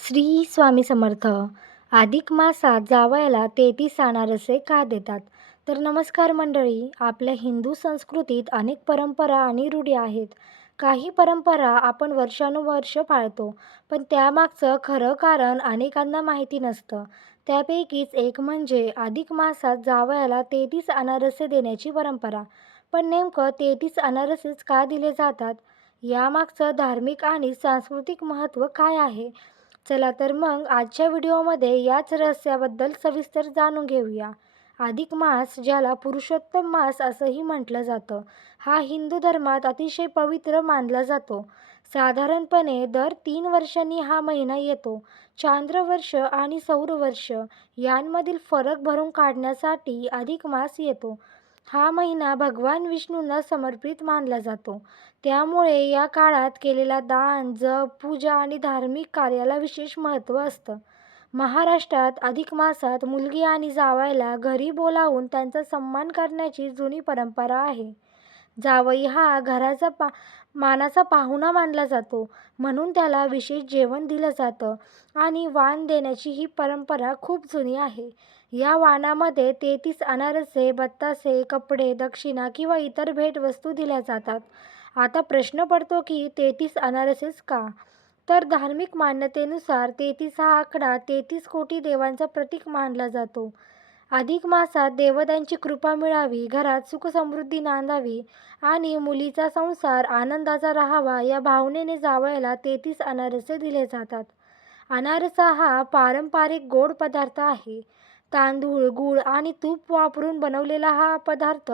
श्री स्वामी समर्थ. अधिक मासात जावयाला 33 अनारसे का देतात? तर नमस्कार मंडळी. आपल्या हिंदू संस्कृतीत अनेक परंपरा आणि रूढी आहेत. काही परंपरा आपण वर्षानुवर्ष पाळतो, पण त्यामागचं खरं कारण अनेकांना माहिती नसतं. त्यापैकीच एक म्हणजे अधिक मासात जावयाला 33 अनारसे देण्याची परंपरा. पण नेमकं 33 अनारसेच का दिले जातात? यामागचं धार्मिक आणि सांस्कृतिक महत्त्व काय आहे? चला तर मग आजच्या व्हिडिओमध्ये याच रहस्याबद्दल सविस्तर जाणून घेऊया. अधिक मास, ज्याला पुरुषोत्तम मास असंही म्हटलं जातं, हा हिंदू धर्मात अतिशय पवित्र मानला जातो. साधारणपणे दर 3 वर्षांनी हा महिना येतो. चांद्रवर्ष आणि सौरवर्ष यांमधील फरक भरून काढण्यासाठी अधिक मास येतो. हा महिना भगवान विष्णूंना समर्पित मानला जातो. त्यामुळे या काळात केलेला दान, जप, पूजा आणि धार्मिक कार्याला विशेष महत्त्व असतं. महाराष्ट्रात अधिक मासात मुलगी आणि जावयाला घरी बोलावून त्यांचा सन्मान करण्याची जुनी परंपरा आहे. जावई हा घराचा मानाचा पाहुणा मानला जातो, म्हणून त्याला विशेष जेवण दिलं जातं आणि वाण देण्याची ही परंपरा खूप जुनी आहे. या वाणामध्ये 33 अनारसे, बत्तासे, कपडे, दक्षिणा किंवा इतर भेटवस्तू दिल्या जातात. आता प्रश्न पडतो की 33 अनारसेच का? तर धार्मिक मान्यतेनुसार 33 हा आकडा 33 कोटी देवांचा प्रतीक मानला जातो. अधिक मासात देवतांची कृपा मिळावी, घरात सुखसमृद्धी नांदावी आणि मुलीचा संसार आनंदाचा राहावा या भावनेने जावयाला 33 अनारसे दिले जातात. अनारसा हा पारंपरिक गोड पदार्थ आहे. तांदूळ, गूळ आणि तूप वापरून बनवलेला हा पदार्थ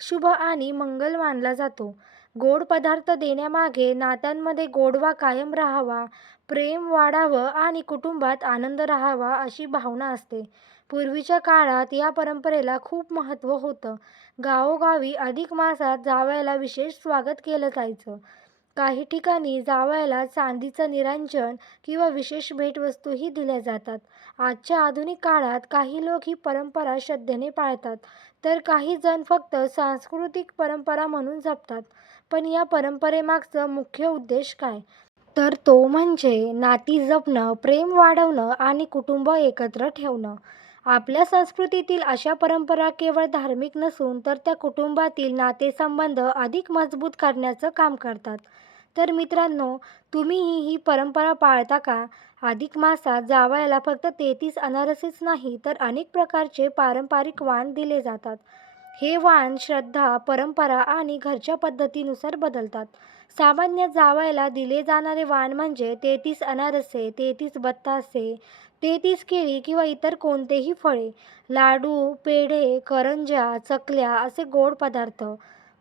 शुभ आणि मंगल मानला जातो. गोड पदार्थ देण्यामागे नात्यांमध्ये गोडवा कायम राहावा, प्रेम वाढावं आणि कुटुंबात आनंद राहावा अशी भावना असते. पूर्वीच्या काळात या परंपरेला खूप महत्त्व होतं. गावोगावी अधिक मासात जावयाला विशेष स्वागत केलं जायचं. काही ठिकाणी जावयाला चांदीचं निरांजन किंवा विशेष भेटवस्तूही दिल्या जातात. आजच्या आधुनिक काळात काही लोक ही परंपरा श्रद्धेने पाळतात, तर काही जण फक्त सांस्कृतिक परंपरा म्हणून जपतात. पण या परंपरेमागचा मुख्य उद्देश काय? तर तो म्हणजे नाती जपणं, प्रेम वाढवणं आणि कुटुंब एकत्र ठेवणं. आपल्या संस्कृतीतील अशा परंपरा केवळ धार्मिक नसून तर त्या कुटुंबातील नातेसंबंध अधिक मजबूत करण्याचं काम करतात. तर मित्रांनो, तुम्हीही ही परंपरा पाळता का? अधिक मासात जावयाला फक्त 33 अनारसेच नाही, तर अनेक प्रकारचे पारंपरिक वाण दिले जातात. हे वाण श्रद्धा, परंपरा आणि घरच्या पद्धतीनुसार बदलतात. सामान्य जावयाला दिले जाणारे वाण म्हणजे 33 अनारसे, 33 बत्तासे, 33 केळी किंवा इतर कोणतेही फळे, लाडू, पेढे, करंज्या, चकल्या असे गोड पदार्थ,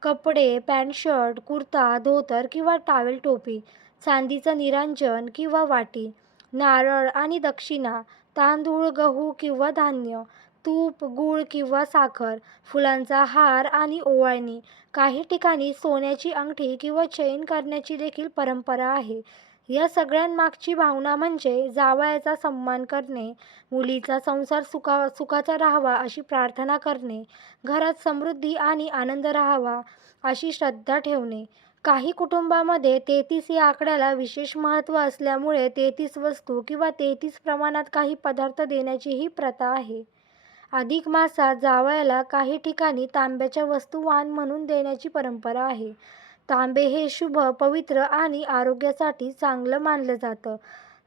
कपडे, पॅन्ट शर्ट, कुर्ता, धोतर किंवा टॉवेल टोपी, चांदीचं निरांजन किंवा वाटी, नारळ आणि दक्षिणा, तांदूळ, गहू किंवा धान्य, तूप, गूळ किंवा साखर, फुलांचा हार आणि ओवाळणी. काही ठिकाणी सोन्याची अंगठी किंवा चैन करण्याची देखील परंपरा आहे. या सगळ्यांमागची भावना म्हणजे जावयाचा सन्मान करणे, मुलीचा संसार सुखाचा राहावा अशी प्रार्थना करणे, घरात समृद्धी आणि आनंद राहावा अशी श्रद्धा ठेवणे. काही कुटुंबामध्ये 33 या आकड्याला विशेष महत्त्व असल्यामुळे 33 वस्तू किंवा 33 प्रमाणात काही पदार्थ देण्याची ही प्रथा आहे. अधिक मासात जावयाला काही ठिकाणी तांब्याच्या वस्तू वाण म्हणून देण्याची परंपरा आहे. तांबे हे शुभ, पवित्र आणि आरोग्यासाठी चांगलं मानलं जातं.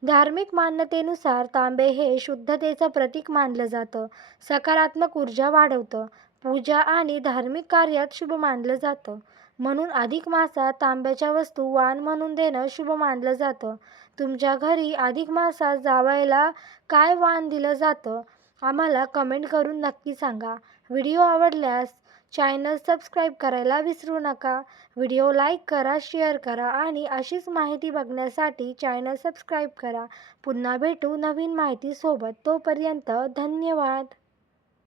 धार्मिक मान्यतेनुसार तांबे हे शुद्धतेचं प्रतीक मानलं जातं, सकारात्मक ऊर्जा वाढवतं, पूजा आणि धार्मिक कार्यात शुभ मानलं जातं. म्हणून अधिक मासात तांब्याच्या वस्तू वाण म्हणून देणं शुभ मानलं जातं. तुमच्या घरी अधिक मासात जावयाला काय वाण दिलं जातं? आम्हाला कमेंट करून नक्की सांगा. व्हिडिओ आवडल्यास चॅनल सबस्क्राईब करायला विसरू नका. व्हिडिओ लाईक करा, शेअर करा आणि अशीच माहिती बघण्यासाठी चॅनल सबस्क्राईब करा. पुन्हा भेटू नवीन माहितीसोबत. तोपर्यंत धन्यवाद.